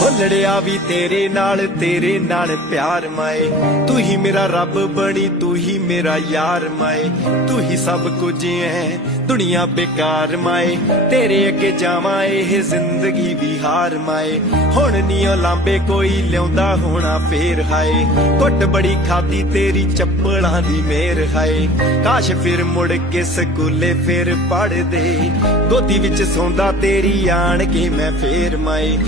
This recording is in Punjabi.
ਹੋ ਲੜਿਆ ਵੀ ਤੇਰੇ ਨਾਲ ਪਿਆਰ ਮਾਏ। ਤੂੰ ਹੀ ਮੇਰਾ ਰੱਬ ਬਣੀ, ਤੂੰ ਹੀ ਮੇਰਾ ਯਾਰ ਮਾਏ। ਤੂੰ ਹੀ ਸਭ ਕੁਝ ਐ, ਦੁਨੀਆ ਬੇਕਾਰ ਮਾਏ। ਤੇਰੇ ਅੱਗੇ ਜਾਵਾਂ ਇਹ ਜ਼ਿੰਦਗੀ ਵੀ ਹਾਰ ਮਾਏ। ਹੁਣ ਨੀ ਉਹ ਲਾਂਬੇ ਕੋਈ ਲਿਆਉਂਦਾ ਹੋਣਾ ਫੇਰ ਹਾਏ। ਕੁੱਟ ਬੜੀ ਖਾਦੀ ਤੇਰੀ ਚੱਪਲਾਂ ਦੀ ਮੇਰ ਹਾਏ। ਕਾਸ਼ ਫਿਰ ਮੁੜ ਕੇ ਸਕੂਲੇ ਫਿਰ ਪੜ੍ਹਦੇ, ਗੋਦੀ ਵਿੱਚ ਸੌਂਦਾ ਤੇਰੀ ਆਣ ਕੇ ਮੈਂ ਫੇਰ ਮਾਏ।